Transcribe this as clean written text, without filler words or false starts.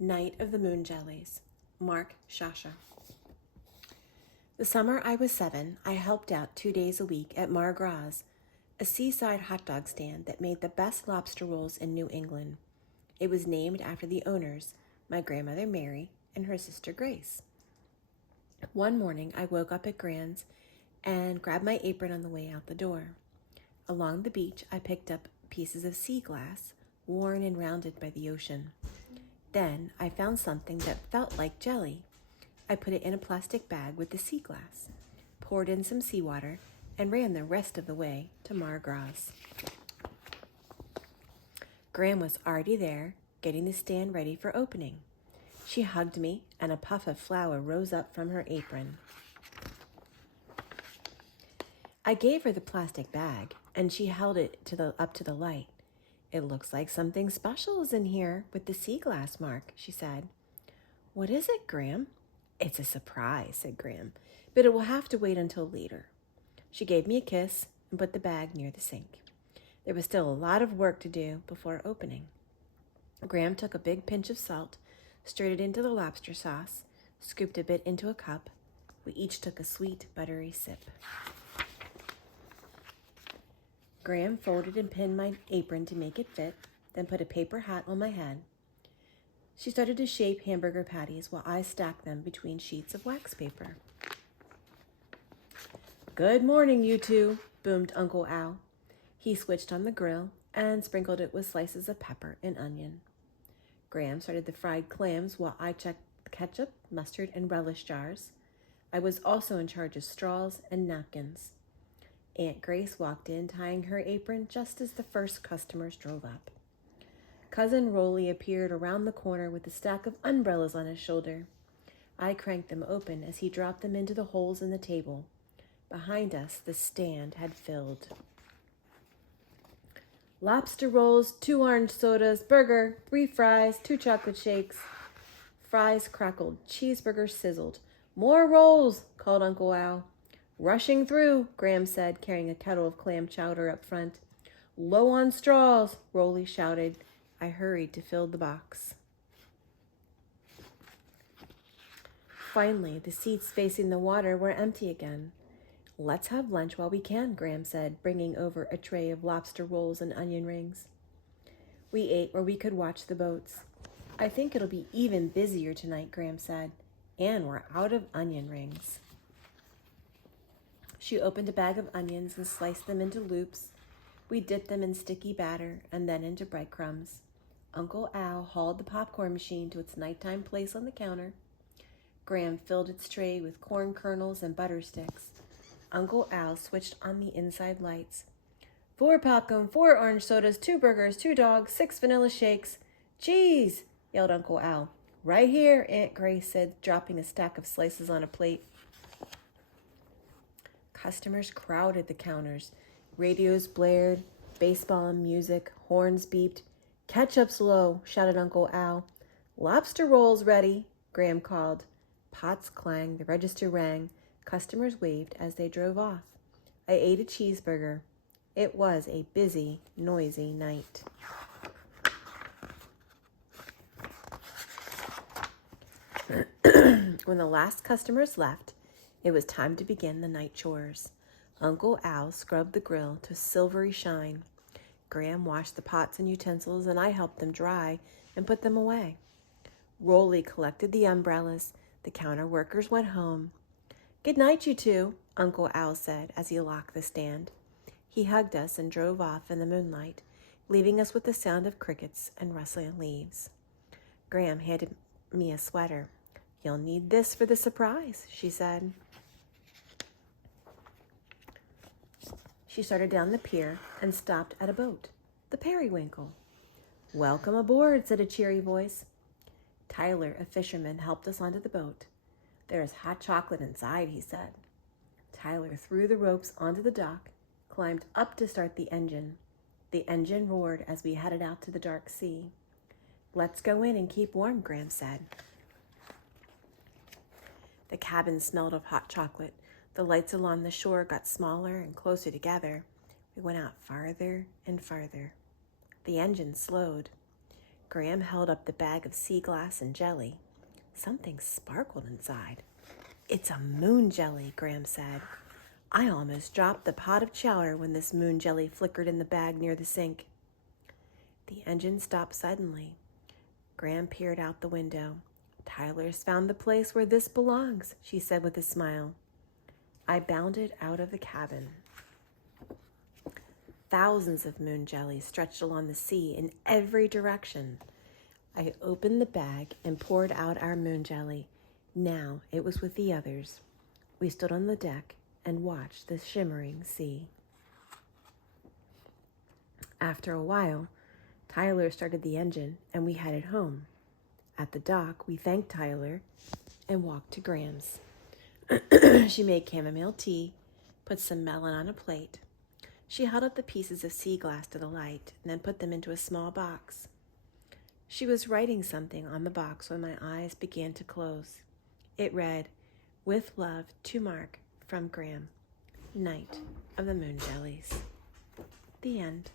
Night of the MoonJellies, Mark Shasha. The summer I was 7, I helped out 2 days a week at Mar Gras, a seaside hot dog stand that made the best lobster rolls in New England. It was named after the owners, my grandmother Mary and her sister Grace. One morning I woke up at Grand's and grabbed my apron on the way out the door. Along the beach I picked up pieces of sea glass, worn and rounded by the ocean. Then I found something that felt like jelly. I put it in a plastic bag with the sea glass, poured in some seawater, and ran the rest of the way to Mar Gras. Gram was already there, getting the stand ready for opening. She hugged me, and a puff of flour rose up from her apron. I gave her the plastic bag, and she held it up to the light. "It looks like something special is in here with the sea glass, Mark," she said. "What is it, Gram?" "It's a surprise," said Gram, "but it will have to wait until later." She gave me a kiss and put the bag near the sink. There was still a lot of work to do before opening. Gram took a big pinch of salt, stirred it into the lobster sauce, scooped a bit into a cup. We each took a sweet, buttery sip. Gram folded and pinned my apron to make it fit, then put a paper hat on my head. She started to shape hamburger patties while I stacked them between sheets of wax paper. "Good morning, you two," boomed Uncle Al. He switched on the grill and sprinkled it with slices of pepper and onion. Gram started the fried clams while I checked the ketchup, mustard, and relish jars. I was also in charge of straws and napkins. Aunt Grace walked in, tying her apron just as the first customers drove up. Cousin Rolly appeared around the corner with a stack of umbrellas on his shoulder. I cranked them open as he dropped them into the holes in the table. Behind us, the stand had filled. "Lobster rolls, 2 orange sodas, burger, 3 fries, 2 chocolate shakes." Fries crackled, cheeseburgers sizzled. "More rolls," called Uncle Al. "Rushing through," Gram said, carrying a kettle of clam chowder up front. "Low on straws," Rolly shouted. I hurried to fill the box. Finally, the seats facing the water were empty again. "Let's have lunch while we can," Gram said, bringing over a tray of lobster rolls and onion rings. We ate where we could watch the boats. "I think it'll be even busier tonight," Gram said, "and we're out of onion rings." She opened a bag of onions and sliced them into loops. We dipped them in sticky batter and then into breadcrumbs. Uncle Al hauled the popcorn machine to its nighttime place on the counter. Gram filled its tray with corn kernels and butter sticks. Uncle Al switched on the inside lights. "4 popcorn, 4 orange sodas, 2 burgers, 2 dogs, 6 vanilla shakes. Cheese!" yelled Uncle Al. "Right here," Aunt Grace said, dropping a stack of slices on a plate. Customers crowded the counters. Radios blared, baseball and music, horns beeped. "Ketchup's low," shouted Uncle Al. "Lobster rolls ready," Gram called. Pots clanged, the register rang. Customers waved as they drove off. I ate a cheeseburger. It was a busy, noisy night. When the last customers left, it was time to begin the night chores. Uncle Al scrubbed the grill to silvery shine. Gram washed the pots and utensils, and I helped them dry and put them away. Rolly collected the umbrellas. The counter workers went home. "Good night, you two," Uncle Al said as he locked the stand. He hugged us and drove off in the moonlight, leaving us with the sound of crickets and rustling leaves. Gram handed me a sweater. "You'll need this for the surprise," she said. She started down the pier and stopped at a boat, the Periwinkle. "Welcome aboard," said a cheery voice. Tyler, a fisherman, helped us onto the boat. "There is hot chocolate inside," he said. Tyler threw the ropes onto the dock, climbed up to start the engine. The engine roared as we headed out to the dark sea. "Let's go in and keep warm," Gram said. The cabin smelled of hot chocolate. The lights along the shore got smaller and closer together. We went out farther and farther. The engine slowed. Graham held up the bag of sea glass and jelly. Something sparkled inside. "It's a moon jelly," Graham said. "I almost dropped the pot of chowder when this moon jelly flickered in the bag near the sink." The engine stopped suddenly. Graham peered out the window. "Tyler's found the place where this belongs," she said with a smile. I bounded out of the cabin. Thousands of moon jellies stretched along the sea in every direction. I opened the bag and poured out our moon jelly. Now it was with the others. We stood on the deck and watched the shimmering sea. After a while, Tyler started the engine and we headed home. At the dock, we thanked Tyler and walked to Graham's. She made chamomile tea, put some melon on a plate. She held up the pieces of sea glass to the light and then put them into a small box. She was writing something on the box when my eyes began to close. It read, "With love to Mark from Graham, Night of the MoonJellies." The end.